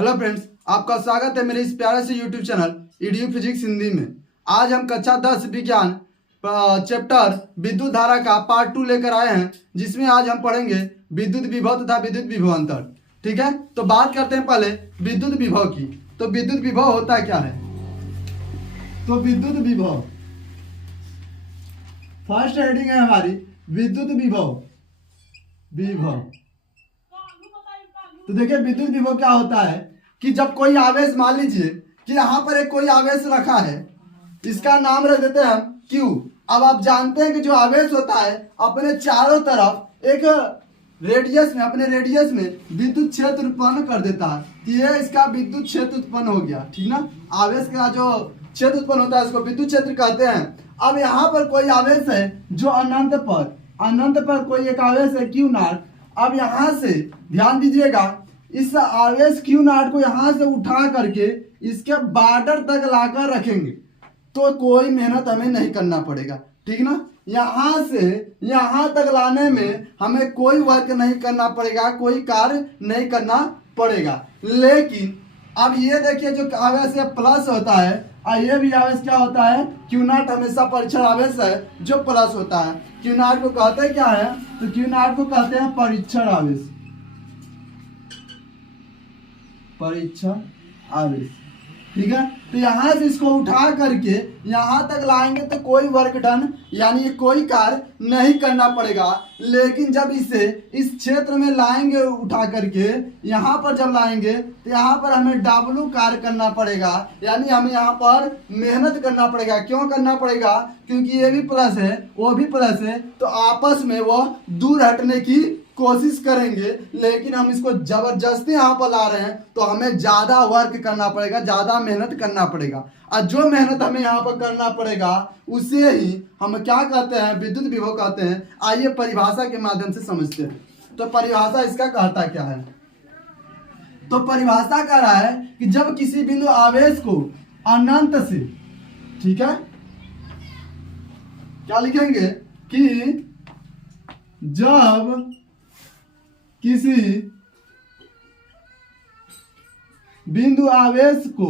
Hello friends, आपका स्वागत है मेरे इस प्यारे से YouTube channel EDU physics Hindi में। आज हम कक्षा 10 विज्ञान चैप्टर विद्युत धारा का पार्ट 2 लेकर आए हैं, जिसमें आज हम पढ़ेंगे विद्युत विभव तथा विद्युत विभवांतर। ठीक है, तो बात करते हैं पहले विद्युत विभव की। तो विद्युत विभव होता क्या है? तो विद्युत विभव फर्स्ट हेडिंग है हमारी विद्युत विभव। तो देखिए विद्युत विभव क्या होता है कि जब कोई आवेश, मान लीजिए कि यहाँ पर एक कोई आवेश रखा है, इसका नाम रख देते हैं हम Q। अब आप जानते हैं कि जो आवेश होता है अपने चारों तरफ एक रेडियस में, अपने रेडियस में विद्युत क्षेत्र उत्पन्न कर देता है। तो ये इसका विद्युत क्षेत्र उत्पन्न हो गया, ठीक ना। आवेश का जो क्षेत्र उत्पन्न होता है उसको विद्युत क्षेत्र कहते हैं। अब यहाँ पर कोई आवेश है जो अनंत पर कोई एक आवेश है Q0। अब यहाँ से ध्यान दीजिएगा, इस आवेश Q0 को यहाँ से उठा करके इसके बॉर्डर तक लाकर रखेंगे तो कोई मेहनत हमें नहीं करना पड़ेगा, ठीक ना। यहाँ से यहाँ तक लाने में हमें कोई वर्क नहीं करना पड़ेगा, कोई कार्य नहीं करना पड़ेगा। लेकिन अब ये देखिए जो आवेश है प्लस होता है और ये भी आवेश क्या होता है, Q0 हमेशा परीक्षण आवेश है जो प्लस होता है। Q0 को कहते हैं क्या है, तो Q0 को कहते हैं परीक्षण आवेश। ठीक है, तो यहाँ से इसको उठा करके यहाँ तक लाएंगे तो कोई वर्क डन यानी कोई कार्य नहीं करना पड़ेगा। लेकिन जब इसे इस क्षेत्र में लाएंगे उठा करके, यहाँ पर जब लाएंगे तो यहाँ पर हमें W कार्य करना पड़ेगा, यानी हमें यहाँ पर मेहनत करना पड़ेगा। क्यों करना पड़ेगा? क्योंकि ये भी प्लस है वो भी प्लस है, तो आपस में वो दूर हटने की कोशिश करेंगे। लेकिन हम इसको जबरदस्ती यहाँ पर ला रहे हैं तो हमें ज्यादा वर्क करना पड़ेगा, ज्यादा मेहनत करना पड़ेगा। और जो मेहनत हमें यहाँ पर करना पड़ेगा उसे ही हम क्या कहते हैं, विद्युत विभव कहते हैं। आइए परिभाषा के माध्यम से समझते हैं। तो परिभाषा इसका कहता क्या है? तो परिभाषा कह रहा है कि जब किसी बिंदु आवेश को अनंत से, ठीक है, क्या लिखेंगे कि जब किसी बिंदु आवेश को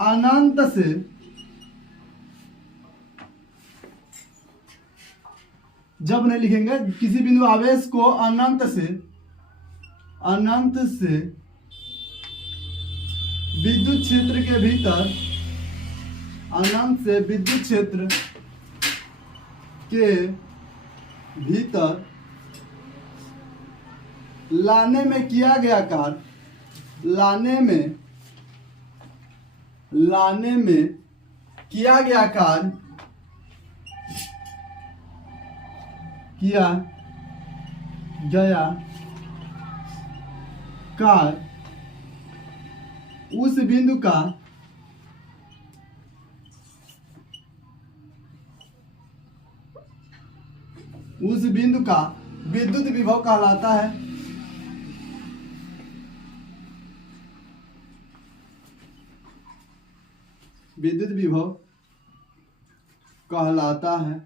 अनंत से जब नहीं लिखेंगे, किसी बिंदु आवेश को अनंत से विद्युत क्षेत्र के भीतर, अनंत से विद्युत क्षेत्र के भीतर लाने में किया गया कार्य, लाने में किया गया कार्य, उस बिंदु का विद्युत विभव कहलाता है। विद्युत विभव कहलाता है,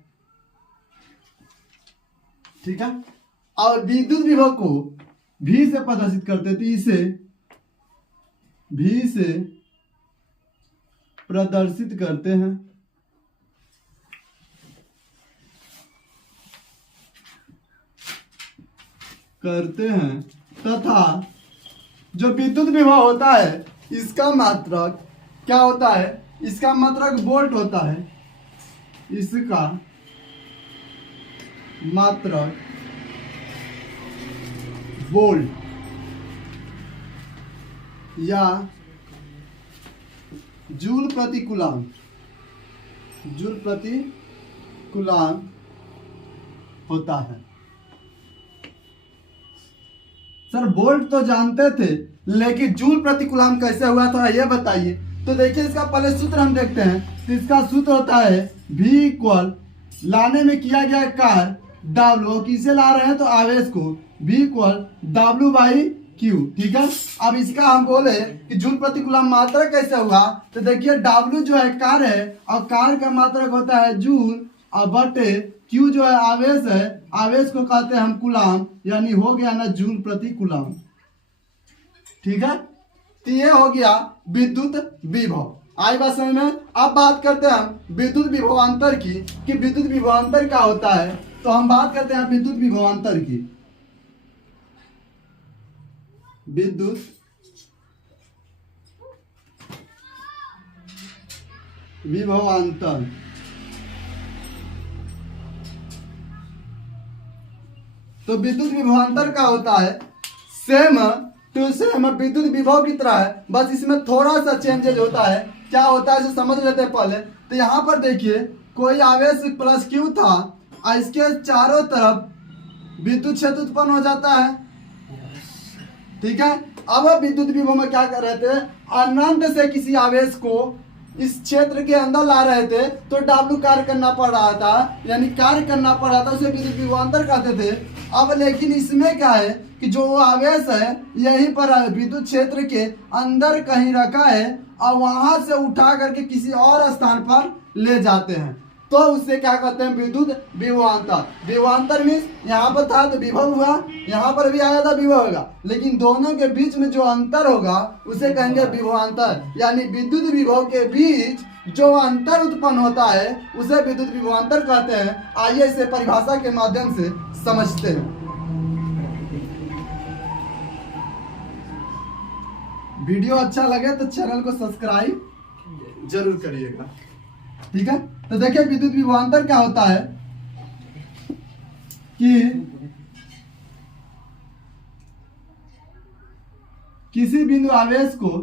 ठीक है। और विद्युत विभव को V से प्रदर्शित करते थे, इसे V से प्रदर्शित करते हैं। तथा जो विद्युत विभव होता है इसका मात्रक क्या होता है, इसका मात्रक वोल्ट होता है। इसका मात्रक वोल्ट या जूल प्रति कूलाम होता है। सर वोल्ट तो जानते थे, लेकिन जूल प्रति कूलाम कैसे हुआ था ये बताइए। तो देखिए इसका पहले सूत्र हम देखते हैं। तो इसका सूत्र होता है V इक्वल लाने में किया गया कार्य W, किसे ला रहे हैं तो आवेश को, V इक्वल W/Q, ठीक है। अब इसका हम बोले कि जूल प्रति कूलाम मात्रक कैसे हुआ, तो देखिए W जो है कार्य है और कार्य का मात्रक होता है जूल और बटे क्यू जो है आवेश है, आवेश को कहते हैं हम कूलाम, यानी हो गया ना जूल प्रति कूलाम। ठीक है, तो ये हो गया विद्युत विभव। आई बात समझ में। अब बात करते हैं हम विद्युत विभवांतर की, कि विद्युत विभवांतर क्या होता है। तो हम बात करते हैं विद्युत विभवांतर की। विद्युत विभवांतर तो विद्युत विभवांतर क्या होता है, सेम टू सेम विद्युत विभव की तरह है, बस इसमें थोड़ा सा चेंजेज होता है। क्या होता है इसे समझ लेते हैं पहले। तो यहाँ पर देखिए कोई आवेश प्लस क्यू था और इसके चारों तरफ विद्युत क्षेत्र उत्पन्न हो जाता है। ठीक है, अब विद्युत विभव में क्या कर रहे थे, अनंत से किसी आवेश को इस क्षेत्र के अंदर ला रहे थे तो W कार्य करना पड़ रहा था, यानी कार्य करना पड़ रहा था, उसे विद्युत विभवांतर कहते थे। अब लेकिन इसमें क्या है कि जो वो आवेश है यहीं पर विद्युत क्षेत्र के अंदर कहीं रखा है और वहां से उठा करके किसी और स्थान पर ले जाते हैं, तो उससे क्या कहते हैं, विद्युत विभवांतर। विभवांतर मीन्स यहाँ पर था तो विभव हुआ, यहाँ पर भी आया था विभव होगा, लेकिन दोनों के बीच में जो अंतर होगा उसे कहेंगे विभवांतर। यानी विद्युत विभव के बीच जो अंतर उत्पन्न होता है उसे विद्युत विभवांतर कहते हैं। आइए इसे परिभाषा के माध्यम से समझते हैं। वीडियो अच्छा लगे तो चैनल को सब्सक्राइब जरूर करिएगा। ठीक है, तो देखिए विद्युत विभवांतर क्या होता है कि किसी बिंदु आवेश को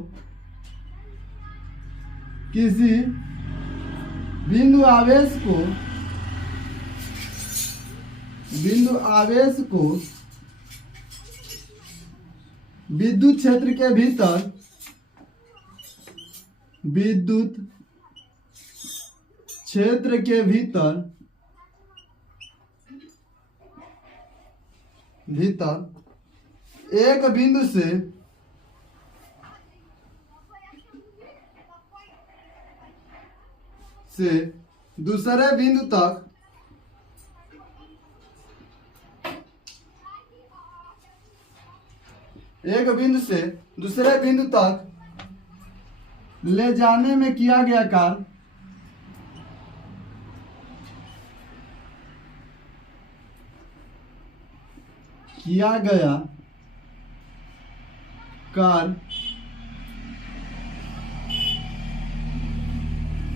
विद्युत क्षेत्र के भीतर एक बिंदु से दूसरे बिंदु तक ले जाने में किया गया कार्य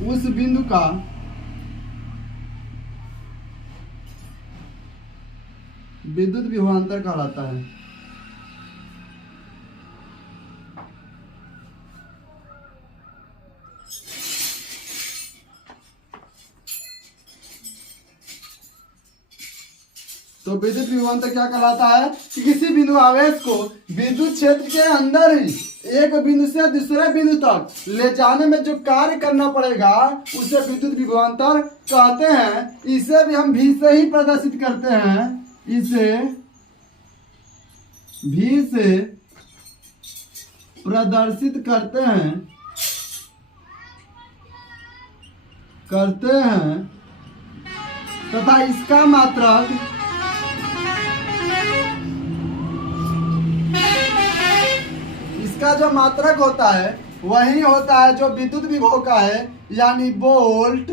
उस बिंदु का विद्युत विभवांतर कहलाता है। तो विद्युत विभवांतर क्या कहलाता है कि किसी बिंदु आवेश को विद्युत क्षेत्र के अंदर ही एक बिंदु से दूसरे बिंदु तक ले जाने में जो कार्य करना पड़ेगा उसे विद्युत विभवांतर कहते हैं। इसे भी हम भी से ही प्रदर्शित करते हैं। इसे भी से प्रदर्शित करते हैं तथा इसका मात्रक जो मात्रक होता है वही होता है जो विद्युत विभव का है, यानी वोल्ट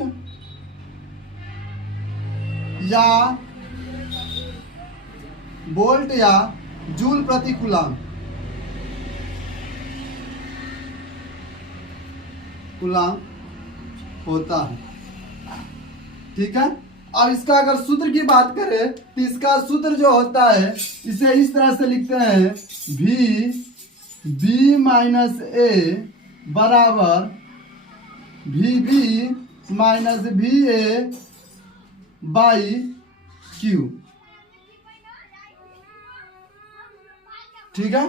या जूल प्रति कूलाम होता है। ठीक है, अब इसका अगर सूत्र की बात करें तो इसका सूत्र जो होता है इसे इस तरह से लिखते हैं, V माइनस A बराबर VB minus VA by Q। ठीक है,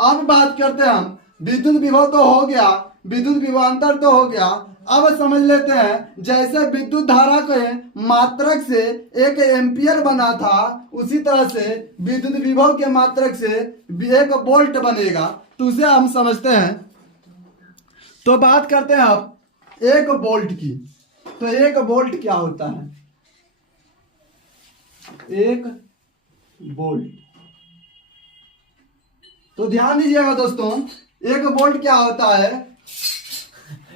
अब बात करते हैं हम विद्युत विभव तो हो गया, विद्युत विभवांतर तो हो गया। अब समझ लेते हैं जैसे विद्युत धारा के मात्रक से 1 एम्पियर बना था उसी तरह से विद्युत विभव के मात्रक से 1 वोल्ट बनेगा, तो उसे हम समझते हैं। तो बात करते हैं अब 1 वोल्ट की। तो 1 वोल्ट क्या होता है, 1 वोल्ट। तो ध्यान दीजिएगा दोस्तों, 1 वोल्ट क्या होता है,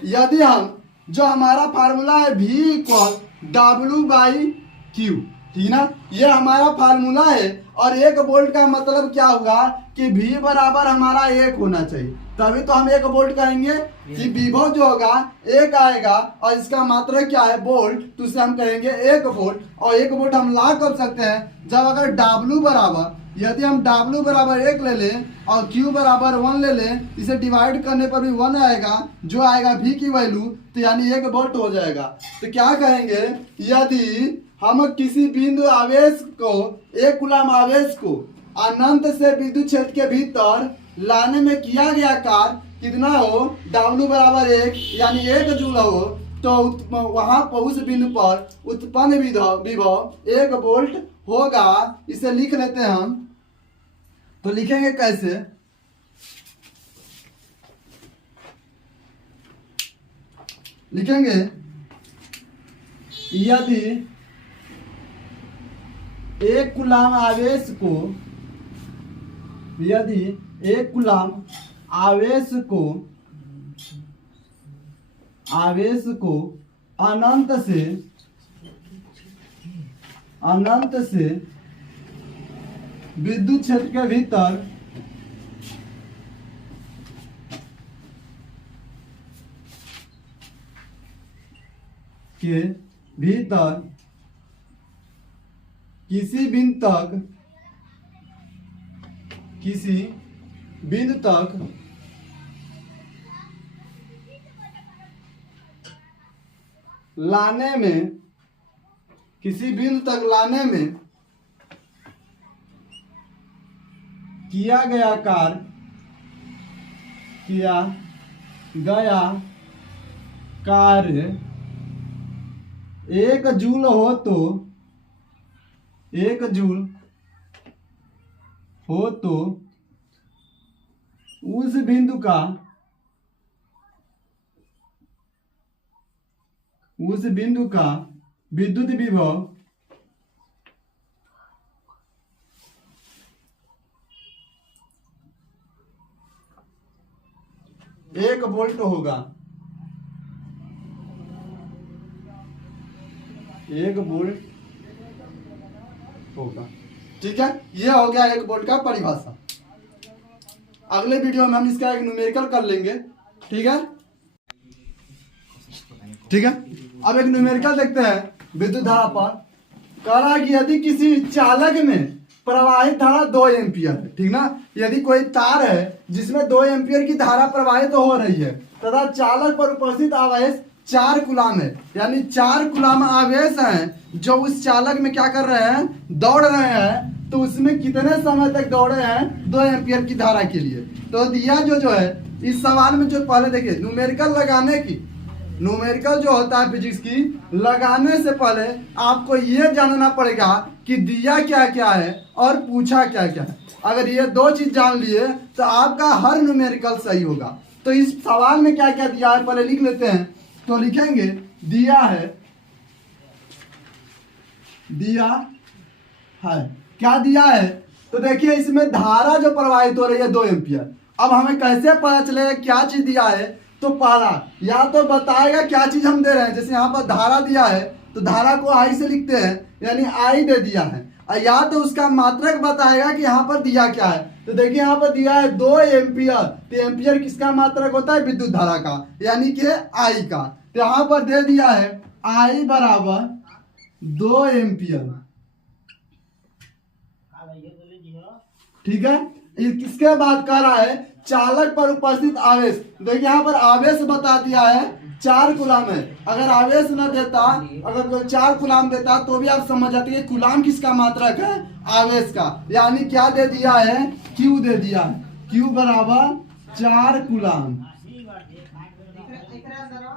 यदि हम जो हमारा फार्मूला है V इक्वल W/Q, ठीक ना, ये हमारा फार्मूला है। और 1 वोल्ट का मतलब क्या होगा कि V बराबर हमारा 1 होना चाहिए, तभी तो हम 1 वोल्ट कहेंगे कि विभव जो होगा 1 आएगा और इसका मात्रा क्या है वोल्ट, तो उसे हम कहेंगे 1 वोल्ट। और 1 वोल्ट हम ला कर सकते हैं जब अगर W बराबर, यदि हम W बराबर 1 ले लें और Q बराबर 1 ले लें, इसे डिवाइड करने पर भी 1 आएगा, जो आएगा V की वैल्यू, तो यानी 1 वोल्ट हो जाएगा। तो क्या कहेंगे, यदि हम किसी बिंदु आवेश को, 1 कूलम आवेश को अनंत से विद्युत क्षेत्र के भीतर लाने में किया गया कार्य कितना हो, W बराबर 1 यानी 1 जूल हो, तो वहां पर उस बिंदु पर उत्पन्न विभव 1 वोल्ट होगा। इसे लिख लेते हैं हम। तो लिखेंगे कैसे, लिखेंगे यदि 1 कूलम आवेश को, यदि 1 कूलम आवेश को अनंत से विद्युत क्षेत्र के भीतर किसी बिंदु तक लाने में, किसी बिंदु तक लाने में किया गया कार्य 1 जूल हो, तो 1 जूल हो तो उस बिंदु का विद्युत विभव 1 वोल्ट होगा। 1 वोल्ट होगा, ठीक है। ये हो गया 1 वोल्ट का परिभाषा। अगले वीडियो में हम इसका एक न्यूमेरिकल कर लेंगे, ठीक है, ठीक है। अब एक न्यूमेरिकल देखते हैं विद्युत धारा पर। कह रहा है कि यदि किसी चालक में प्रवाहित धारा 2 एम्पियर है, ठीक ना, यदि कोई तार है जिसमें 2 एम्पियर की धारा प्रवाहित हो रही है तथा चालक पर उपस्थित आवेश 4 कूलम है, यानी 4 कूलम आवेश हैं जो उस चालक में क्या कर रहे हैं, दौड़ रहे हैं, तो उसमें कितने समय तक दौड़े हैं 2 एम्पियर की धारा के लिए। तो दिया जो है इस सवाल में, जो पहले देखिए न्यूमेरिकल लगाने की, न्यूमेरिकल जो होता है फिजिक्स की, लगाने से पहले आपको ये जानना पड़ेगा कि दिया क्या क्या है और पूछा क्या क्या है। अगर ये 2 चीज जान लिए तो आपका हर न्यूमेरिकल सही होगा। तो इस सवाल में क्या क्या दिया है पहले लिख लेते हैं। तो लिखेंगे दिया है क्या दिया है, तो देखिए इसमें धारा जो प्रवाहित हो रही है 2 एम्पियर। अब हमें कैसे पता चलेगा क्या चीज दिया है, तो पहला या तो बताएगा क्या चीज हम दे रहे हैं, जैसे यहाँ पर धारा दिया है तो धारा को आई से लिखते हैं, यानी आई दे दिया है, या तो उसका मात्रक बताएगा कि यहाँ पर दिया क्या है। तो देखिए यहाँ पर दिया है 2 एम्पियर, तो एम्पियर किसका मात्रक होता है, विद्युत धारा का, यानी कि आई का। तो यहाँ पर दे दिया है आई बराबर 2 एम्पियर, ठीक है। इसके बाद कह रहा है चालक पर उपस्थित आवेश। देखिए यहाँ पर आवेश बता दिया है 4 कूलम है। अगर आवेश न देता, अगर कोई 4 कूलम देता तो भी आप समझ जाते हैं कूलम किसका मात्रक है, आवेश का, यानी क्या दे दिया है, Q दे दिया है, Q बराबर 4 कूलम,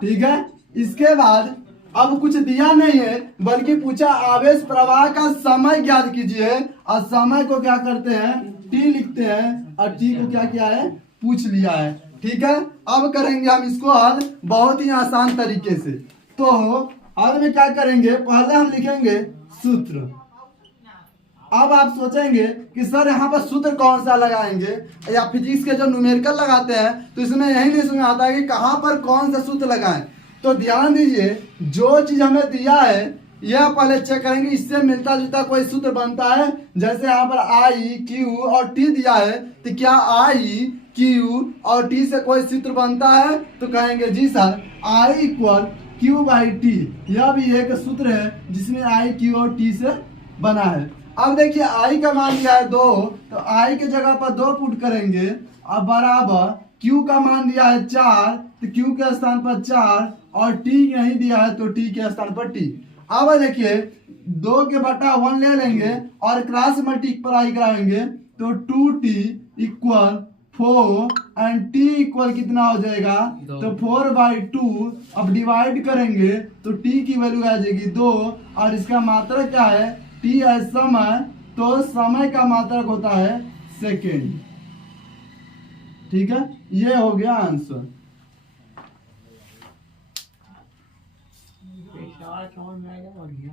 ठीक है। इसके बाद अब कुछ दिया नहीं है, बल्कि पूछा आवेश प्रवाह का समय ज्ञात कीजिए, और समय को क्या करते हैं, T लिखते हैं, और T को क्या किया है, पूछ लिया है, ठीक है। अब करेंगे हम इसको हल बहुत ही आसान तरीके से। तो हल में क्या करेंगे, पहले हम लिखेंगे सूत्र, अब आप सोचेंगे कि सर यहाँ पर सूत्र कौन सा लगाएंगे, या फिजिक्स के जो न्यूमेरिकल लगाते हैं तो इसमें यही नहीं समझ आता है कि कहाँ पर कौन सा सूत्र लगाएं। तो ध्यान दीजिए, जो चीज हमें दिया है यह पहले चेक करेंगे, इससे मिलता जुलता कोई सूत्र बनता है। जैसे यहाँ पर आई क्यू और टी दिया है, तो क्या आई क्यू और टी से कोई सूत्र बनता है? तो कहेंगे जी sir, I equal Q by T, यह भी एक सूत्र है जिसमें आई क्यू और टी से बना है। अब देखिए आई का मान दिया है 2, तो आई के जगह पर 2 पुट करेंगे, अब बराबर क्यू का मान दिया है 4, तो क्यू के स्थान पर 4, और टी यही दिया है तो टी के स्थान पर टी। अब देखिए 2 के बटा 1 ले लेंगे और क्रॉस मल्टीप्लाई कराएंगे, तो 2t equal 4 and t equal कितना हो जाएगा? तो 4/2। अब डिवाइड करेंगे तो t की वैल्यू आ जाएगी 2, और इसका मात्रक क्या है? t है समय, तो समय का मात्रक होता है सेकेंड। ठीक है, ये हो गया आंसर। समझ में आएगा बढ़िया।